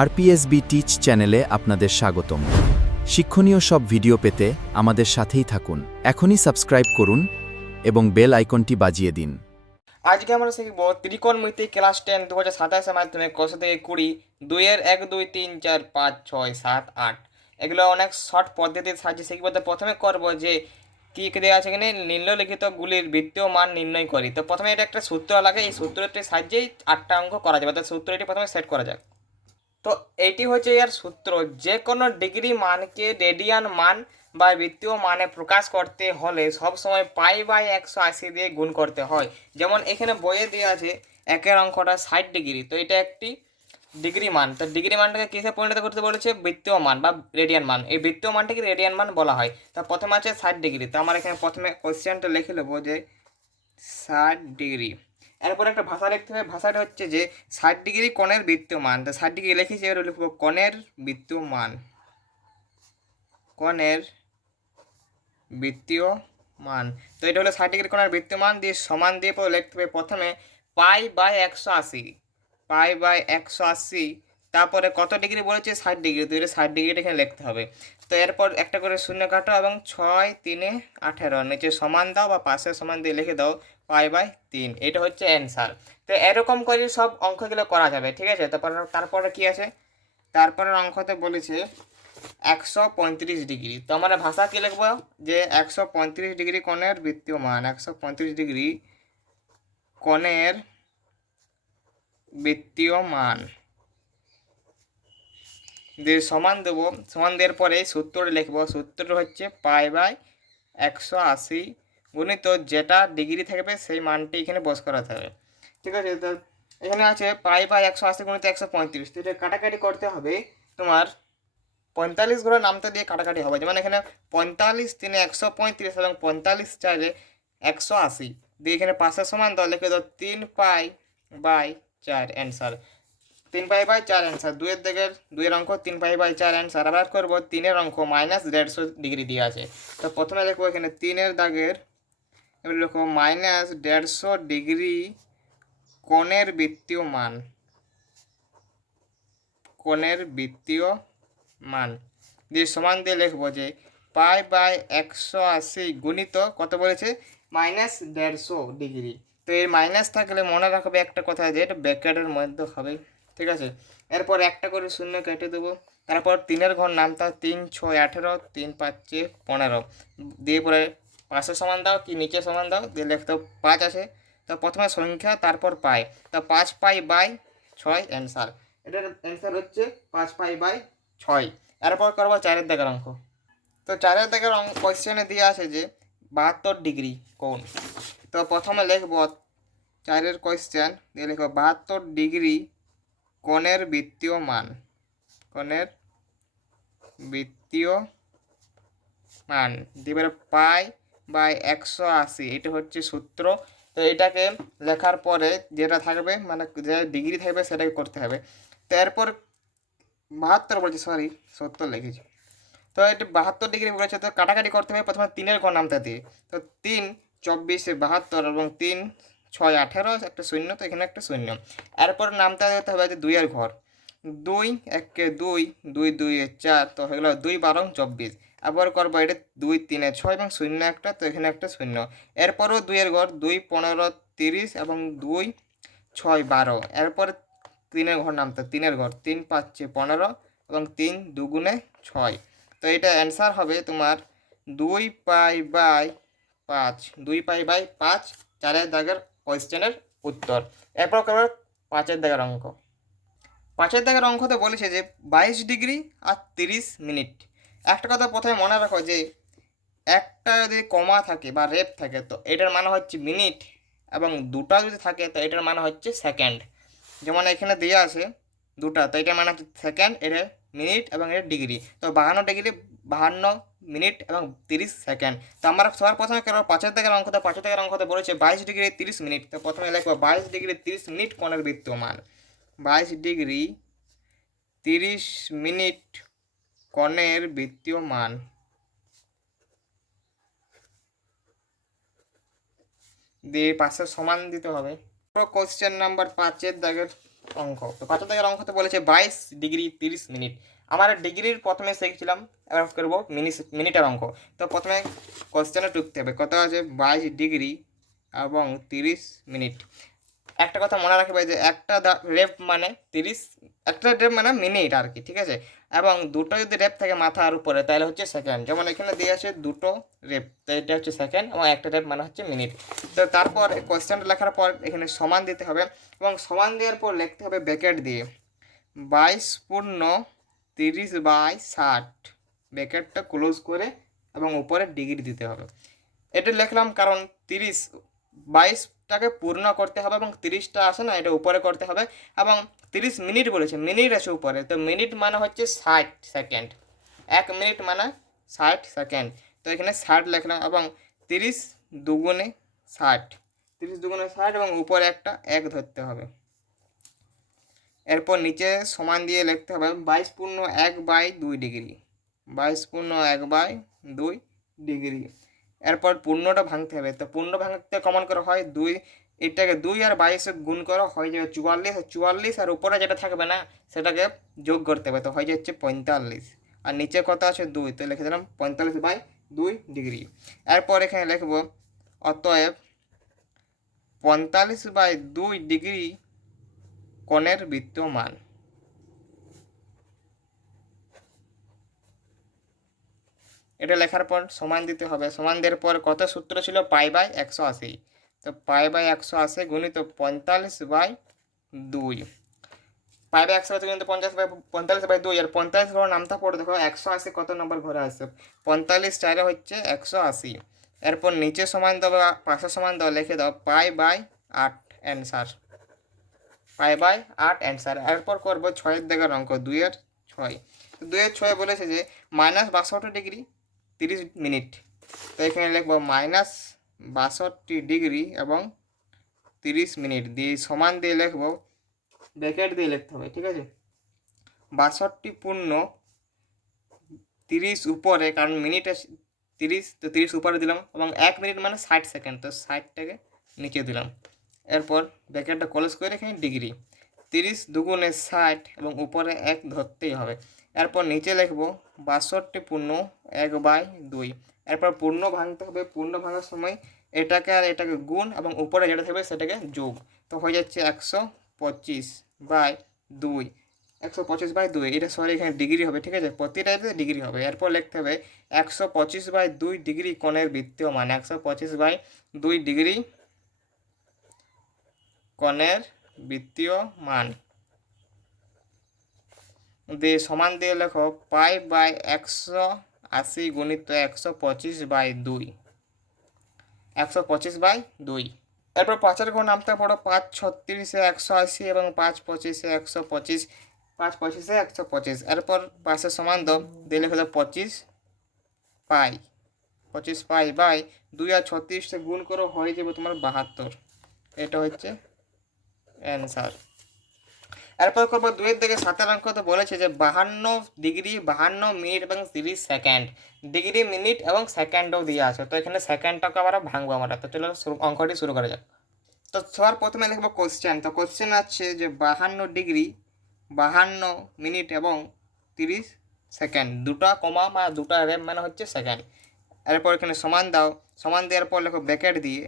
আরপিএসবি teach চ্যানেলে আপনাদের স্বাগতম। শিক্ষণীয় সব ভিডিও পেতে আমাদের সাথেই থাকুন। এখনই সাবস্ক্রাইব করুন এবং বেল আইকনটি বাজিয়ে দিন। আজকে আমরা শিখব ত্রিকোণমিতি ক্লাস 10 2027 মাধ্যমে ক থেকে 20 2 এর 1 2 3 4 5 6 7 8 এগুলো অনেক শর্ট পদ্ধতির সাহায্যে শিখব। তো প্রথমে করব যে কি কি দেওয়া আছে এখানে নিম্নলিখিত গুলির বৃত্তীয় মান নির্ণয় করি। তো প্রথমে এটা একটা সূত্র লাগে, এই সূত্রটির সাহায্যেই 8টা অঙ্ক করা যাবে। তো সূত্রটি প্রথমে সেট করা যাক। তো এইটি হচ্ছে এর সূত্র, যে কোনো ডিগ্রি মানকে রেডিয়ান মান বা বৃত্তীয় মানে প্রকাশ করতে হলে সবসময় পাই/180 দিয়ে গুণ করতে হয়। যেমন এখানে বইয়ে দেওয়া আছে একের অঙ্কটা 60 ডিগ্রি, তো এটা একটি ডিগ্রি মান। তো ডিগ্রি মানটাকে কিসে পরিণত করতে বলেছে? বৃত্তীয় মান বা রেডিয়ান মান। এই বৃত্তীয় মানটাকে রেডিয়ান মান বলা হয়। তা প্রথমে আছে 60 ডিগ্রি, তো আমার এখানে প্রথমে কোশ্চেনটা লিখে নেবো যে 60 ডিগ্রি। এরপর একটা ভাষা লিখতে হবে, ভাষাটা হচ্ছে যে 60 ডিগ্রি কোণের বৃত্তীয় মান। তো 60 ডিগ্রি লিখেছি, এবার লিখবো কোণের বৃত্তীয় মান, কোণের বৃত্তীয় মান। তো এটা হলো 60 ডিগ্রি কোণের বৃত্তীয় মান দিয়ে সমান দিয়ে পরে লিখতে হবে প্রথমে পাই/180, পাই/180। তারপরে কত ডিগ্রি বলেছে? 60 ডিগ্রি, তো এটা 60 ডিগ্রিটা এখানে লিখতে হবে। তো এরপর একটা করে শূন্য কাটো এবং 6 3 18 নিচে সমান দাও বা পাশে সমান দিয়ে লিখে দাও পাই/3। এটা হচ্ছে অ্যান্সার। তো এরকম করে সব অঙ্কগুলো করা যাবে, ঠিক আছে। তারপরে কি আছে? তারপরের অঙ্কতে বলেছে 135 ডিগ্রি। তো আমরা ভাষা কি লিখবো? যে 135 ডিগ্রি কোণের বৃত্তীয় মান, 135 ডিগ্রি কোণের বৃত্তীয় মান দিয়ে সমান দেবো। সমান দেওয়ার পরে সূত্রটা লিখবো। সূত্রটা হচ্ছে পাই/180 গুণিত যেটা ডিগ্রি থাকবে সেই মানটি এখানে বস করাতে হবে, ঠিক আছে। তো এখানে আছে পাই/180 গুণিত 135, তো এটা কাটাকাটি করতে হবে। তোমার 45 ঘরে নামতে দিয়ে কাটাকাটি হবে। যেমন এখানে 45 3 135 এবং 45 4 180 দিয়ে এখানে পাশে সমান দাও, লিখে দাও 3 পাই/4 অ্যান্সার। 3 পাই/4 অ্যান্সার। দুইয়ের অঙ্ক 3 পাই/4 অ্যান্সার। আবার করবো 3-এর অঙ্ক -150 ডিগ্রি দিয়ে আছে। তো প্রথমে দেখবো এখানে 3-এর দাগের, এবার লিখবো -150 ডিগ্রি কোণের বৃত্তীয় মান, কোণের বৃত্তীয় মান দিয়ে সমান দিয়ে লিখবো যে পাই/180 গুণিত কত বলেছে? -150 ডিগ্রি। তো এই মাইনাস থাকলে মনে রাখবে একটা কথা, যে এটা ব্র্যাকেটের মধ্যে হবে, ঠিক আছে। এরপর একটা করে শূন্য কেটে দেবো। তারপর 3-এর ঘর নামতা 3 6 18, 3 5 15 দিয়ে পরে পাশে সমান দাও কি নিচে সমান দাও দিয়ে লিখতে 5 আছে। তো প্রথমে সংখ্যা তারপর পাই, তো 5 পাই/6 অ্যান্সার। এটার অ্যান্সার হচ্ছে 5 পাই/6। এরপর করবো 4-এর দাগের অঙ্ক। তো 4-এর দাগের কোয়েশ্চেনে দিয়ে আছে যে 72 ডিগ্রি কোণ। তো প্রথমে লিখবো 4-এর কোয়েশ্চেন দিয়ে লিখবো 72 ডিগ্রি কোণের বৃত্তীয় মান, কোণের বৃত্তীয় মান দিয়ে পাই/180, এটা হচ্ছে সূত্র। তো এটাকে লেখার পরে যেটা থাকবে মানে যে ডিগ্রি থাকবে সেটাকে করতে হবে। তো এরপর 72 বলছি, সরি 70 লিখেছি। তো এটা 72 ডিগ্রি বলেছে, তো কাটাকাটি করতে হবে প্রথমে 3-এর ঘর নামতে দিয়ে। তো 3 24 72 এবং 3 6 18 একটা শূন্য, তো এখানে একটা শূন্য। এরপর নামতে দিতে হবে যে 2-এর ঘর, 2 1 2 2 2 4, তো হয়ে গেল 2 12 24। আবার করবো এটা 2 3 6 এবং শূন্য একটা, তো এখানে একটা শূন্য। এরপরও 2-এর ঘর 2 15 30 এবং 2 6 12। এরপর 3-এর ঘর নামতে 3-এর ঘর 3 5 15 এবং 3 2 6। তো এটা অ্যান্সার হবে তোমার 2 পাই/5, 2 পাই/5 4-এর দাগের কোয়েশ্চেনের উত্তর। এরপর করবো 5-এর দাগের অঙ্ক। 5-এর দাগের অঙ্কতে বলেছে যে 22 ডিগ্রি আর 30 মিনিট। একটা কথা প্রথমে মনে রাখো যে একটা যদি কমা থাকে বা রেপ থাকে তো এটার মানে হচ্ছে মিনিট, এবং দুটা যদি থাকে তো এটার মানে হচ্ছে সেকেন্ড। যেমন এখানে দেওয়া আছে দুটা, তো এটার মানে হচ্ছে সেকেন্ড, এটা মিনিট এবং এটা ডিগ্রি। তো 52 ডিগ্রি 52 মিনিট এবং 30 সেকেন্ড। তো আমরা সবার প্রথমে করবো 5-এর দাগের অঙ্কতে। 5-এর দাগের অঙ্কতে বলেছে 22 ডিগ্রি 30 মিনিট। তো প্রথমে লিখবো 22 ডিগ্রি 30 মিনিট কোণের বৃত্তীয় মান, 22 ডিগ্রি 30 মিনিট কোণের বৃত্তীয় মান দিয়ে পাশে সমান দিতে হবে। কোশ্চেন নাম্বার 5-এর দাগের অঙ্ক। তো 5 দাগের অঙ্কতে বলেছে 22 ডিগ্রি 30 মিনিট। আমরা ডিগ্রির প্রথমে শিখছিলাম, এবার করবো মিনিটের অঙ্ক। তো প্রথমে কোশ্চেনে ঢুকতে হবে, কত আছে 22 ডিগ্রি এবং 30 মিনিট। একটা কথা মনে রাখবে যে একটা রেপ মানে 30, একটা রেপ মানে মিনিট আর কি, ঠিক আছে। এবং দুটো যদি রেপ থাকে মাথার উপরে তাহলে হচ্ছে সেকেন্ড। যেমন এখানে দিয়ে আছে দুটো রেপ, তো এটা হচ্ছে সেকেন্ড, এবং একটা রেপ মানে হচ্ছে মিনিট। তো তারপর কোয়েশ্চেনটা লেখার পর এখানে সমান দিতে হবে, এবং সমান দেওয়ার পর লিখতে হবে ব্র্যাকেট দিয়ে 22 পূর্ণ 30/60, ব্র্যাকেটটা ক্লোজ করে এবং উপরে ডিগ্রি দিতে হবে। এটা লিখলাম কারণ 22টাকে পূর্ণ করতে হবে এবং 30টা আসে না, এটা উপরে করতে হবে। এবং 30 মিনিট বলেছে, মিনিট আছে উপরে, তো মিনিট মানে হচ্ছে 60 সেকেন্ড, 1 মিনিট মানে 60 সেকেন্ড। তো এখানে 60 লিখলাম, এবং 30 দুগুণে 60, 30 দুগুণে 60, এবং উপরে একটা 1 ধরতে হবে। এরপর নিচে সমান দিয়ে লিখতে হবে 22 পূর্ণ 1/2 ডিগ্রি, 22 পূর্ণ 1/2 ডিগ্রি। এরপর পূর্ণটা ভাঙতে হবে, তো পূর্ণ ভাঙতে কমন করা হয় 2, এটাকে 2 আর 22 গুণ করা হয়ে যাবে 44, 44 আর উপরে যেটা থাকবে না সেটাকে যোগ করতে হবে, তো হয়ে যাচ্ছে 45। আর নিচে কত আছে 2, তো লিখে দিলাম 45/2 ডিগ্রি। এরপর এখানে লিখবো অতএব 45/2 ডিগ্রি কোণের বৃত্তীয় মান। এটা লেখার পর সমান দিতে হবে, সমান দেওয়ার পর কত সূত্র ছিল π/180, তো π/180 গুণিত 45/2, π/180 কিন্তু 45/2, আর 45 ঘর নামটা পড়ে দেখো 180 কত নম্বর ঘরে আসছে, 45 চারে হচ্ছে 180। এরপর নিচে সমান দাও, পাশে সমান দাও, লিখে দাও π/8 অ্যান্সার, π/8 অ্যান্সার। এরপর করবো 6 দাগের অঙ্ক, 2/6। 2/6 বলেছে যে -62 ডিগ্রি 30 মিনিট, তো এখানে লিখবো -62 ডিগ্রি এবং 30 মিনিট দিয়ে সমান দিয়ে লিখবো, ব্র্যাকেট দিয়ে লিখতে হবে, ঠিক আছে। 62 পূর্ণ 30 উপরে, কারণ মিনিট 30, তো 30 উপরে দিলাম, এবং 1 মিনিট মানে 60 সেকেন্ড, তো 60টাকে নিচে দিলাম। এরপর ব্র্যাকেটটা ক্লোজ করে এখানে ডিগ্রি, 30 দুগুণে 60 এবং উপরে 1 ধরতেই হবে। এরপর নিচে লিখবো 62 পূর্ণ 1/2। এরপর পূর্ণ ভাঙতে হবে, পূর্ণ ভাঙার সময় এটাকে আর এটাকে গুণ এবং উপরে যেটা থাকবে সেটাকে যোগ, তো হয়ে যাচ্ছে 125/2, 125/2, এটা সরি এখানে ডিগ্রি হবে, ঠিক আছে, প্রতিটাতে ডিগ্রি হবে। এরপর লিখতে হবে 125/2 ডিগ্রি কোণের বৃত্তীয় মান, 125/2 ডিগ্রি কোণের বৃত্তীয় মান দিয়ে সমান দিয়ে লেখো π/180 গুণিত 125/2, 125/2। এরপর 5-এর ঘর নামতে পড়ো 5×36 180 এবং 5×25 125, 5×25 125। এরপর পাশে সমান দাও দিয়ে লিখে দাও 25 পাই, 25 পাই বাই 2 আর 36 গুণ করো হয়ে যাবে তোমার 72, এটা হচ্ছে অ্যান্সার। এরপর করবো 2 থেকে 7 অঙ্ক, তো বলেছে যে 52 ডিগ্রি 52 মিনিট এবং 30 সেকেন্ড, ডিগ্রি মিনিট এবং সেকেন্ডও দিয়ে আছে, তো এখানে সেকেন্ডটাকে আমরা ভাঙবো আমরা। তো চলো অঙ্কটি শুরু করা যাক। তো সবার প্রথমে লিখবো কোশ্চেন, তো কোশ্চেন আছে যে 52 ডিগ্রি 52 মিনিট এবং 30 সেকেন্ড, দুটা কমা বা দুটা রেপ মানে হচ্ছে সেকেন্ড। এরপর এখানে সমান দাও, সমান দেওয়ার পর লেখো ব্র্যাকেট দিয়ে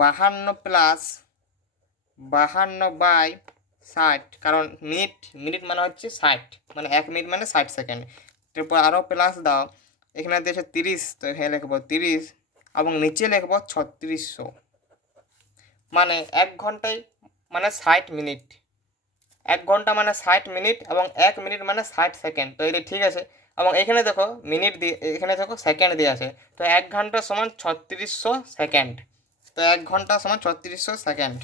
52 প্লাস 52/60, কারণ মিনিট মিনিট মানে হচ্ছে 60, মানে 1 মিনিট মানে 60 সেকেন্ড। এরপর আরও প্লাস দাও, এখানে দিয়েছে 30, তো এখানে লিখবো 30 এবং নিচে লিখবো 3600, মানে 1 ঘন্টায় মানে 60 মিনিট, 1 ঘন্টা মানে 60 মিনিট এবং 1 মিনিট মানে 60 সেকেন্ড, তো এটা ঠিক আছে। এবং এখানে দেখো মিনিট দিয়ে, এখানে দেখো সেকেন্ড দিয়ে আছে, তো 1 ঘন্টা সমান 3600 সেকেন্ড, তো 1 ঘন্টা সমান 3600 সেকেন্ড।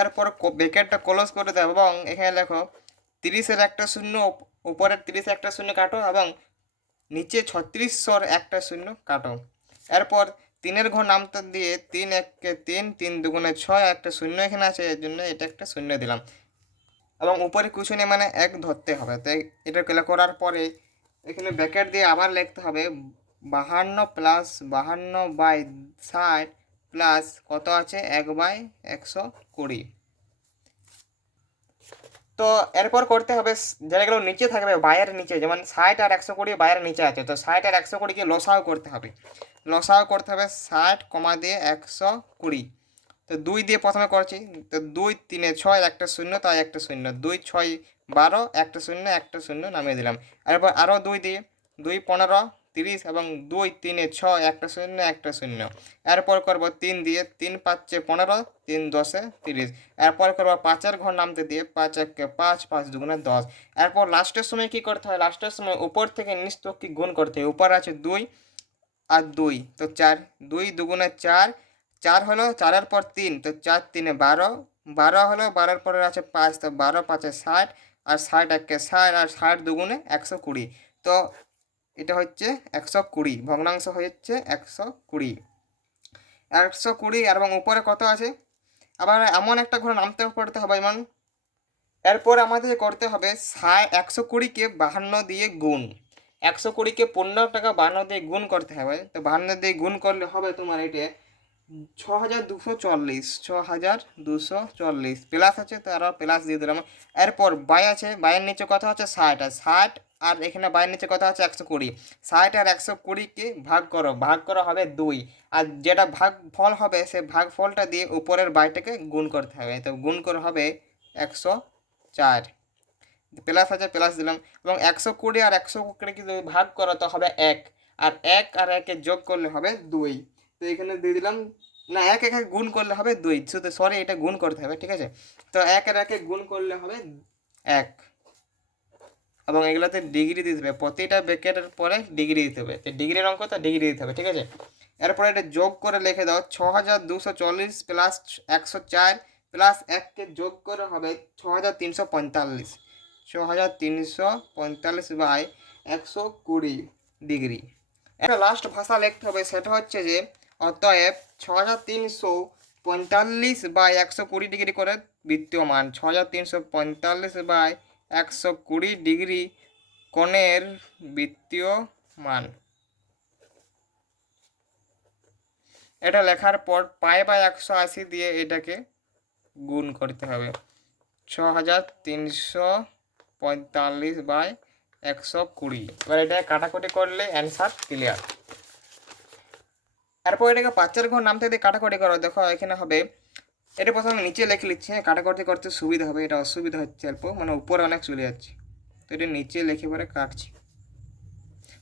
এরপর ব্র্যাকেটটা ক্লোজ করে দেবো এবং এখানে লেখো 30-এর একটা শূন্য, উপরের 30 একটা শূন্য কাটো এবং নিচে 3600-র একটা শূন্য কাটো। এরপর 3-এর ঘর নামতে দিয়ে 3 1-কে 3, 3 দুগুণে 6, একটা শূন্য এখানে আছে এর জন্য এটা একটা শূন্য দিলাম, এবং উপরে কিছু নেই মানে 1 ধরতে হবে। তো এটা করার পরে এখানে ব্র্যাকেট দিয়ে আবার লিখতে হবে 52 প্লাস 52/60 প্লাস কত আছে 1/120, তো এরপর করতে হবে যেগুলো নিচে থাকবে বাইরের নিচে, যেমন 60 আর 120 বাইরের নিচে আছে, তো 60 আর 120কে লসাও করতে হবে। লসাও করতে হবে 60 কমা দিয়ে 120। তো 2 দিয়ে প্রথমে করছি, তো 2 3 6 একটা শূন্য, তাই একটা শূন্য, 2 6 12 একটা শূন্য একটা শূন্য নামিয়ে দিলাম। এরপর আরও 2 দিয়ে, 2 15 30 এবং 2 3 6 একটা শূন্য একটা শূন্য। এরপর করব 3 দিয়ে, 3 5 15, 3 10 30। এরপর করবো 5-এর ঘর নামতে দিয়ে, 5 1 5, 5 2 10। এরপর লাস্টের সময় কি করতে হয়, লাস্টের সময় উপর থেকে নিচ তক গুণ করতে হয়। উপর আছে 2 আর 2, তো 4, 2 2 4, 4 হলো 4-এর পর 3, তো 4 3 12, 12 হলো 12-এর পরে আছে 5, তো 12 5 60, আর 60 1 60, আর 60 2 120। তো এটা হচ্ছে 120, ভগ্নাংশ হচ্ছে 120। 120 এবং উপরে কত আছে, আবার এমন একটা ঘরে নামতে পড়তে হবে যেমন, এরপর আমাদের করতে হবে 120কে 52 দিয়ে গুণ, 120কে 15 টাকা 52 দিয়ে গুণ করতে হবে। তো 52 দিয়ে গুণ করলে হবে তোমার এটা 6240, 6240 প্লাস আছে, তো আরও প্লাস দিয়ে দিলাম। এরপর বাই আছে, বাইয়ের নিচে কত আছে 60, আর 60 আর এখানে বাইয়ের নিচে কত আছে 120। 60 আর 120কে ভাগ করো, ভাগ করা হবে 2, আর যেটা ভাগ ফল হবে সে ভাগ ফলটা দিয়ে উপরের বাইটাকে গুণ করতে হবে, তো গুণ করে হবে 104। প্লাস আছে প্লাস দিলাম, এবং 120 আর 120 যদি ভাগ করো তো হবে 1, আর 1 আর 1 যোগ করলে হবে 2। তো এখানে দিয়ে দিলাম, না 1 1 গুণ করলে হবে 2, শুধু সরি এটা গুণ করতে হবে, ঠিক আছে। তো 1 আর 1 গুণ করলে হবে 1, এবং এগুলোতে ডিগ্রি দিতে হবে, প্রতিটা ব্র্যাকেটের পরে ডিগ্রি দিতে হবে, তো ডিগ্রির অঙ্ক তো ডিগ্রি দিতে হবে, ঠিক আছে। এরপরে এটা যোগ করে লিখে দাও 6240 প্লাস 104 প্লাস 1কে যোগ করে হবে 6345, 6345 বাই 120 ডিগ্রি। একটা লাস্ট ভাষা লিখতে হবে, সেটা হচ্ছে যে অতএব 6345 বাই 120 ডিগ্রি করে বিদ্যমান, 6345 বাই 120 ডিগ্রি কোণের বিদ্যমান। এটা লেখার পর পাই বাই 180 দিয়ে এটাকে গুণ করতে হবে, 6345 বাই 120। এবার এটা কাটাকুটি করলে অ্যান্সার ক্লিয়ার। এরপর এটাকে 5-এর ঘর নামতে দিয়ে কাটাকুটি করো, দেখো এখানে হবে, এটা প্রথমে নিচে লিখে নিচ্ছে, কাটাকুটি করতে সুবিধা হবে, এটা অসুবিধা হচ্ছে অল্প, মানে উপরে অনেক চলে যাচ্ছে, তো এটা নিচে লিখে পরে কাটছি।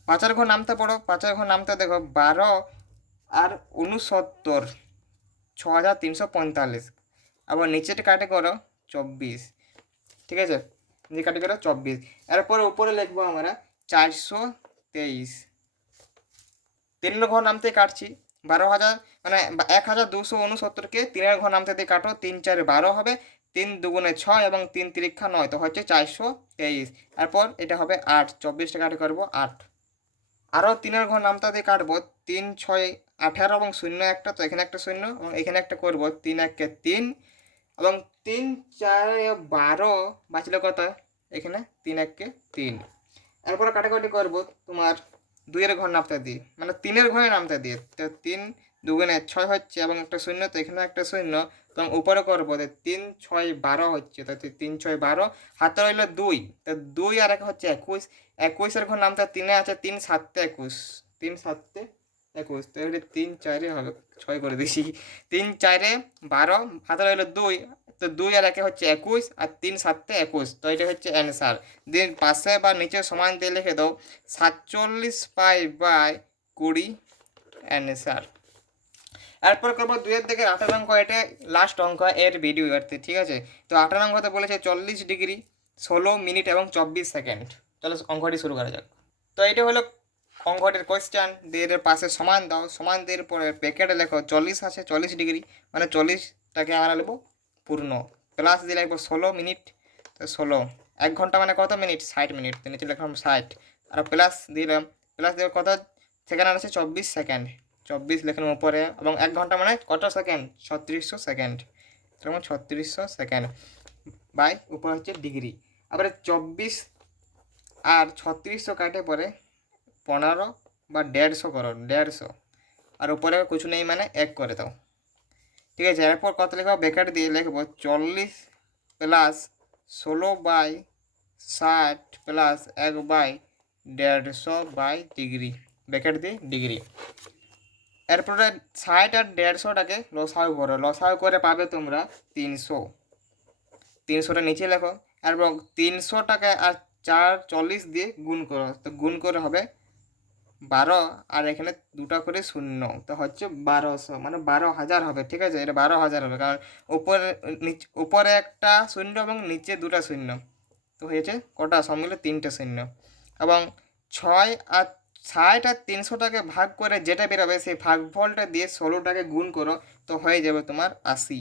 5-এর ঘর নামতে পড়ো, 5-এর ঘর নামতে দেখো 12 আর 69, 6345, আবার নিচেটা কাটে করো 24, ঠিক আছে, নিচে কাটে করো 24। এরপরে উপরে লিখবো আমরা 423। 3 ঘর নামতে কাটছি 12,000, মানে 1269কে 3-এর ঘর নামতে দিয়ে কাটো, 3 4 12 হবে, 3 2 6 এবং 3 3 9, তো হচ্ছে 423। এরপর এটা হবে 8, 24 কাটে করবো 8। আরও 3-এর ঘর নামতে দিয়ে কাটবো, 3 6 18 এবং 0 একটা, তো এখানে একটা শূন্য এবং এখানে একটা করবো, 3 1 3 এবং 3 4 12 বাঁচলে কত, এখানে 3 1 3। এরপরে কাটাকাটি করবো তোমার 2-এর ঘর নামতে দিয়ে, মানে 3-এর ঘরে নামতে দিয়ে, তো 3 2 6 হচ্ছে এবং একটা শূন্য, তো এখানে একটা শূন্য, এবং উপরে করবো 3 6 12 হচ্ছে, তো 3 6 12, হাতে রইল 2, তো 2 আর 1 হচ্ছে 21। 21-এর ঘর নামতে 3-এ আছে, 3 7 21, 3 7 21, তো এটা 3 4 হবে, 6 করে দিছি, 3 4 12, হাতে রইল 2, তো 2 আর 1 হচ্ছে 21, আর 3 7 21, তো এটা হচ্ছে অ্যান্সার। দিন পাশে বা নিচে সমান দিয়ে লিখে দাও 47 পাই বাই 20 অ্যান্সার। এরপর করবো 2-এর দিকে 8-এর অঙ্ক, এটা লাস্ট অঙ্ক এর ভিডিও এরতে, ঠিক আছে। তো 8-এর অঙ্কতে বলেছে 40 ডিগ্রি 16 মিনিট এবং 24 সেকেন্ড। চলো অঙ্কটি শুরু করা যাক। তো এটা হলো অঙ্কটির কোয়েশ্চেন, দিয়ে পাশে সমান দাও, সমান দিয়ে পরে প্যাকেটে লেখো 40 আছে, 40 ডিগ্রি মানে 40টাকে আমরা লিখবো পূর্ণ, প্লাস দিয়ে লিখবো 16 মিনিট, তো 16, 1 ঘন্টা মানে কত মিনিট, 60 মিনিট, তো নিচে লিখলাম 60, আর প্লাস দিলাম, প্লাস দিয়ে কত সেকেন্ড আছে 24 সেকেন্ড, 24 লিখলাম উপরে, এবং 1 ঘন্টা মানে কত সেকেন্ড, 3600 সেকেন্ড, যেমন 3600 সেকেন্ড বাই উপরে হচ্ছে ডিগ্রি। আবার 24 আর 3600 কাটে পরে 15 বা 150 করো, 150, আর উপরে কিছু নেই মানে 1 করে দাও, ঠিক আছে। এরপর কত লিখবো, ব্র্যাকেট দিয়ে লিখবো 40 প্লাস 16/60 প্লাস 1/150/ডিগ্রি ব্র্যাকেট দিয়ে ডিগ্রি। এরপরে 60 আর 150টাকে লসাগু করো, লসাগু করে পাবে তোমরা 300। 300টা নিচে লেখো, এরপর 300টাকে আর 440 দিয়ে গুণ করো, তো গুণ করে হবে 12, আর এখানে দুটা করে শূন্য, তো হচ্ছে 1200, মানে 12,000 হবে। ঠিক আছে, এটা 12,000 হবে, কারণ উপরে একটা শূন্য এবং নিচে দুটা শূন্য, তো হয়েছে কটা সব মিলে 3টে শূন্য। এবং 6 আর 60 আর 300টাকে ভাগ করে যেটা বেরোবে সেই ভাগফলটা দিয়ে 16টাকে গুণ করো, তো হয়ে যাবে তোমার 80,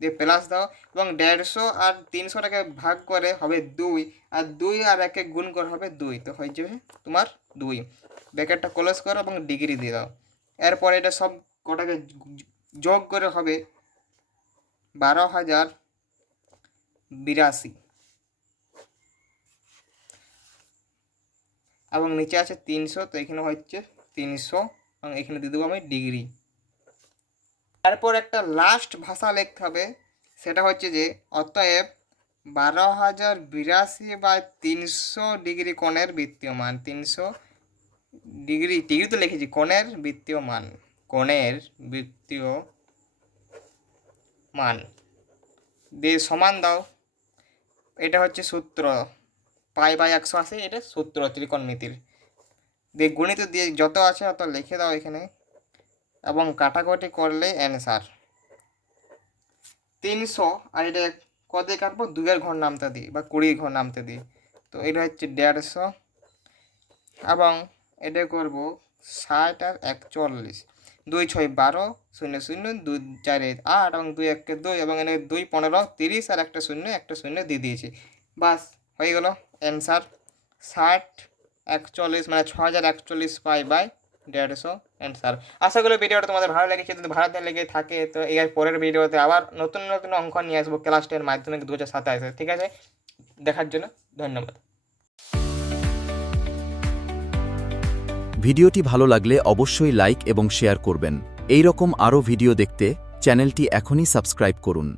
দিয়ে প্লাস দাও। এবং 150 আর 300টাকে ভাগ করে হবে 2, আর 2 আর 1 গুণ করে হবে 2, তো হয়ে যাবে তোমার 2। ব্র্যাকেটটা ক্লোজ করো এবং ডিগ্রি দিয়ে দাও। এরপর এটা সব কটাকে যোগ করে হবে 12,082, এবং নিচে আছে 300, তো এখানে হচ্ছে 300 এবং এখানে দিয়ে দেবো আমি ডিগ্রি। তারপর একটা লাস্ট ভাষা লিখতে হবে, সেটা হচ্ছে যে অতএব 12,082/300 ডিগ্রি কোণের বৃত্তীয় মান। 300 ডিগ্রি তো লিখেছি, কোণের বৃত্তীয় মান, কোণের বৃত্তীয় মান দিয়ে সমান দাও। এটা হচ্ছে সূত্র, π/180, এটা সূত্র ত্রিকোণমিতির। দিয়ে গণিত দিয়ে যত আছে অত লিখে দাও এখানে, এবং কাটাকুটি করলে অ্যান্সার 300। আর এটা কত দিয়ে কাটবো, 2-এর ঘর নামতে দিই বা 20 ঘর নামতে দিই, তো এটা হচ্ছে 150, এবং এটা করব 60 আর 41, 2 6 12, 0 0, 2 4 8, এবং 2 1 2, এবং এখানে 2 15 30, আর একটা শূন্য দিয়ে দিয়েছি। বাস হয়ে গেল অ্যান্সার 60 41, মানে 6041/150 অ্যান্সার। আশা করি ভিডিওটা তোমাদের ভালো লেগেছে। যদি ভালো লেগে থাকে তো এর পরের ভিডিওতে আবার নতুন নতুন অঙ্ক নিয়ে আসবো ক্লাস 10 মাধ্যমিক 2027। ঠিক আছে, দেখার জন্য ধন্যবাদ। ভিডিওটি ভালো লাগলে অবশ্যই লাইক এবং শেয়ার করবেন। এই রকম আরও ভিডিও দেখতে চ্যানেলটি এখনই সাবস্ক্রাইব করুন।